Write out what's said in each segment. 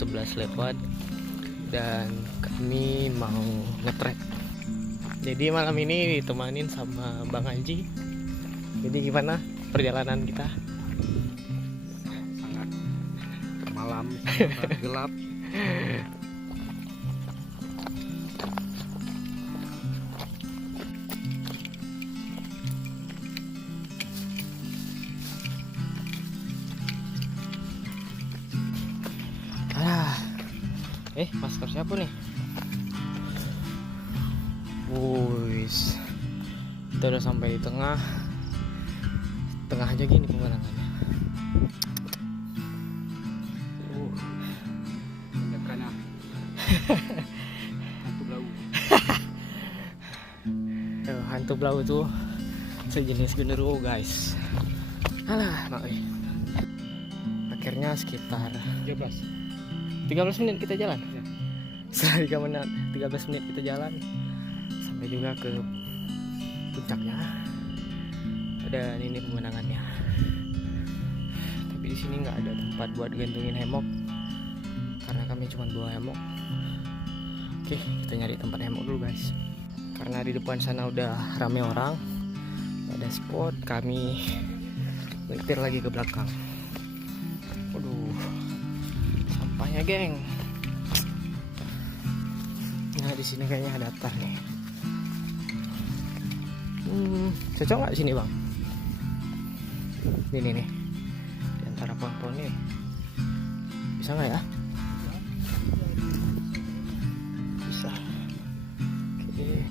11 lewat dan kami mau ngetrek. Jadi malam ini ditemanin sama Bang Anji. Jadi gimana perjalanan kita? Sangat malam, sangat gelap. Masker siapa nih? Wuis, kita udah sampai di tengah aja gini pemandangannya. Tindakannya hantu blau. Hantu blau tuh sejenis genderuwo guys. Alah, akhirnya sekitar 13 menit kita jalan. Ya. Setelah 13 menit kita jalan sampai juga ke puncaknya. Dan ini pemandangannya. Tapi di sini nggak ada tempat buat gantungin hemok karena kami cuma bawa hemok. Oke, kita nyari tempat hemok dulu guys. Karena di depan sana udah rame orang, nggak ada spot, kami nyetir lagi ke belakang. Waduh, sampahnya geng. Nah di sini kayaknya ada atar nih. Cocok nggak sini bang? Ini nih, di antara pohon-pohon nih, bisa nggak ya? Bisa. Oke.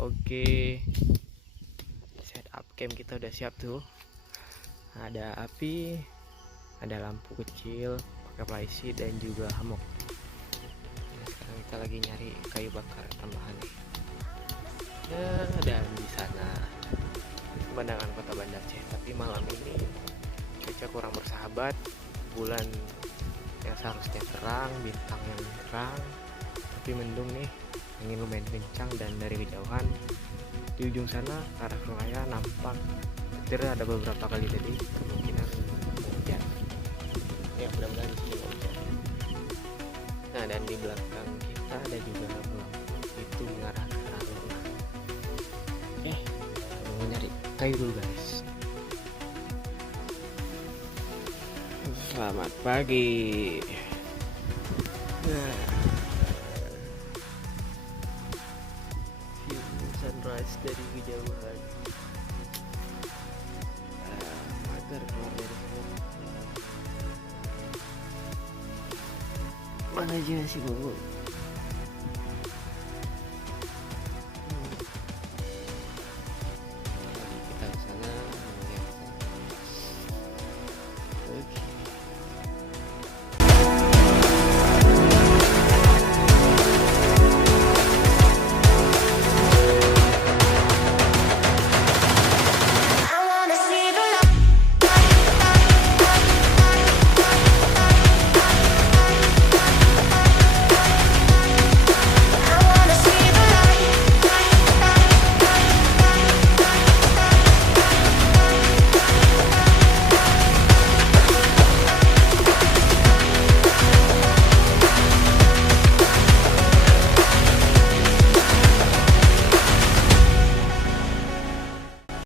Oke, setup camp kita udah siap tuh. Ada api, ada lampu kecil, pakai flysheet dan juga hammock. Nah, sekarang kita lagi nyari kayu bakar tambahan nih. Ya, dan di sana pemandangan kota Banda Aceh. Tapi malam ini cuaca kurang bersahabat, bulan yang seharusnya terang, bintang yang terang, tapi mendung nih, angin lumayan kencang. Dan dari kejauhan di ujung sana ke arah sungai nampak petir ada beberapa kali, jadi kemungkinan hujan. Ya mudah-mudahan di sini hujan. Nah, dan di belakang kita ada juga lampu itu mengarah ke arah rumah. Oke, mau nyari kayu dulu guys. Selamat pagi. Nah, view sunrise dari kejauhan. Mager keluar dari sini. Mana aja sih bu?